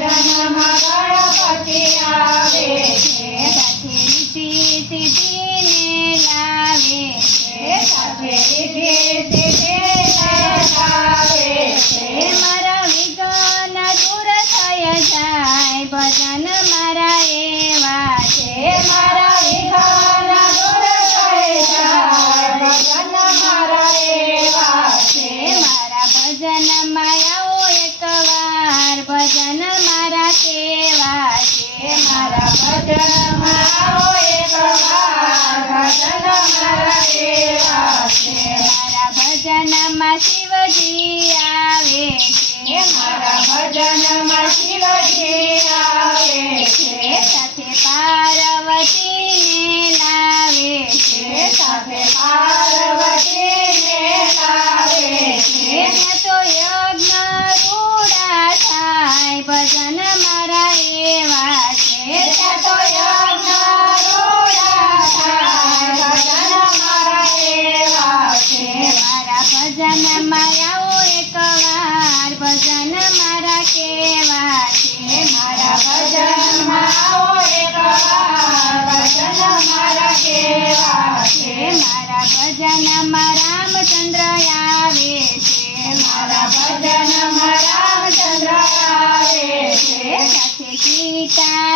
ભજનમાં ગણપતિ આવે છે સાથે રીતિ સિદ્ધિને લાવે છે સાથે રીતિ સિદ્ધિને લાવે છે મારા વિઘ્ન દૂર થઈ જાય ભજન મારા એવા છે મારા વિઘ્ન દૂર થઈ જાય ભજન મારા એવા છે મારા ભજનમાં આવો એકવાર ભજન મારા કેવા છે મારા ભજનમાં આવો એકવાર ભજન મારા કેવા છે મારા ભજનમાં શિવજી આવે છે મારા ભજનમાં શિવજી આવે છે સાથે પાર્વતીને લાવે છે સાથે પાર્વતીને લાવે છે ત્યાં તો યજ્ઞ રૂડા થાય ભજન મારા એવા છે ત્યાં તો યજ્ઞ રૂડા થાય ભજન મારા એવા છે મારા ભજનમાં આવો એકવાર ભજન મારા કેવા છે મારા ભજનમાં આવો એકવાર ભજન મારા કેવા છે મારા ભજનમાં રામચંદ્ર આવે છે મારા ભજનમાં રામચંદ્ર આવે છે સાથે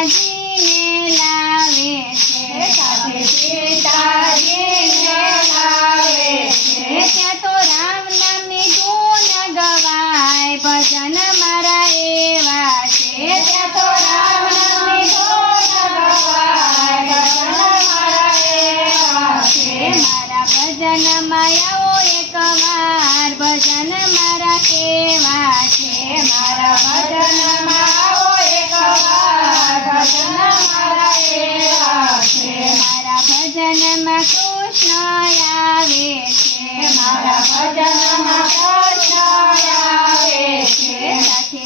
સીતાજીને લાવે છે સાથે સીતાજીને લાવે છે ત્યાં તો રામ નામની ધૂન ગવાય ભજન મારા એવા છે ત્યાં તો રામ નામની ધૂન ગવાય ભજન મારા એવા છે મારા ભજનમાં આવો એકવાર ભજન મારા કેવા છે મારા ભજનમાં આવો એકવાર ભજન મારા એવા છે મારા ભજનમાં કૃષ્ણ આવે છે મારા ભજનમાં કૃષ્ણ આવે છે સાથે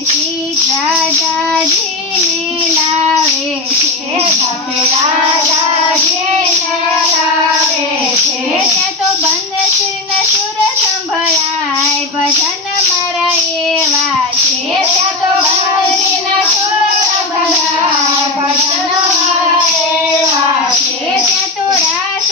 સીતાજીને લાવે છે સાથે રાધાજીને લાવે છે ત્યાં તો બંધશ્રીના સુર સંભળાય ભજન મારા એવા છે ત્યાં તો બંધીના સુર સંભળાય ભજન મારા એવા છે ત્યાં તો રાસ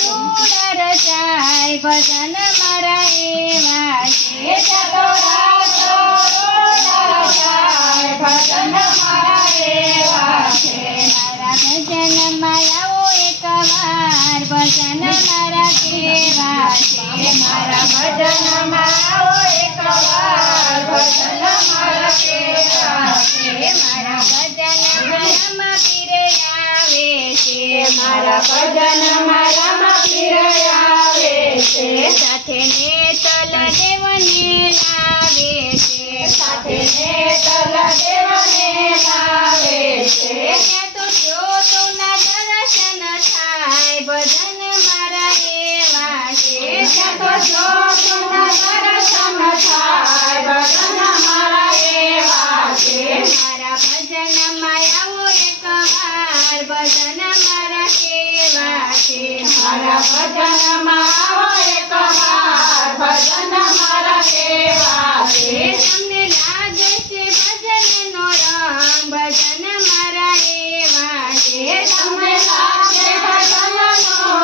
રૂડા રચાય ભજન મારા એવા છે ત્યાં તો રાસ રૂડા રચાય ભજન મારા એવા છે મારા ભજનમાં આવો એકવાર ભજન મારા કેવા છે મારા ભજનમાં આવો એકવાર ભજન મારા કેવા છે મારા ભજનમાં રામ પીર આવે છે મારા ભજનમાં રામ પીર આવે છે સાથે નેતલ દેવને લાવે છે સાથે નેતલ દેવને લાવે છે ત્યાં તો જ્યોતુના દર્શન થાય ભજન મારા એવા છે ત્યાં તો જ્યોતના દર્શન થાય ભજન મારા એવા છે મારા ભજનમાં આવો એકવાર ભજન મારા કેવા છે મારા ભજનમાં આવો એકવાર ભજન મારા કેવા છે તમને લાગે છે ભજનનો રંગ ભજન મારા એવા છે તમને લાગે ભજનનો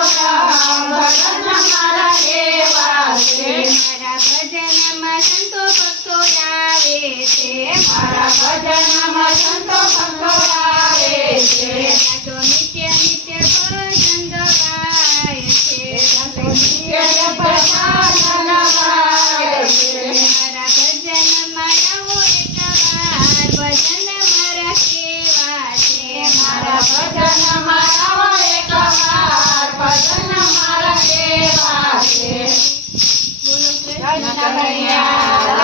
રંગ ભજન મારા કેવા છે મારા ભજનમાં સંતો ભક્તો આવે છે મારા ભજનમાં સંતો ભક્તો આવે છે ત્યાં તો નિત્ય નિત્ય ભજન ગવાય છે નિત્ય ભજન ગાય છે મારા ભજનમાં આવો એકવાર ભજન મારા કેવા છે મારા ભજનમાં આવો એકવાર ભજન મારા કેવા છે બોલો કૃષ્ણ કનૈયા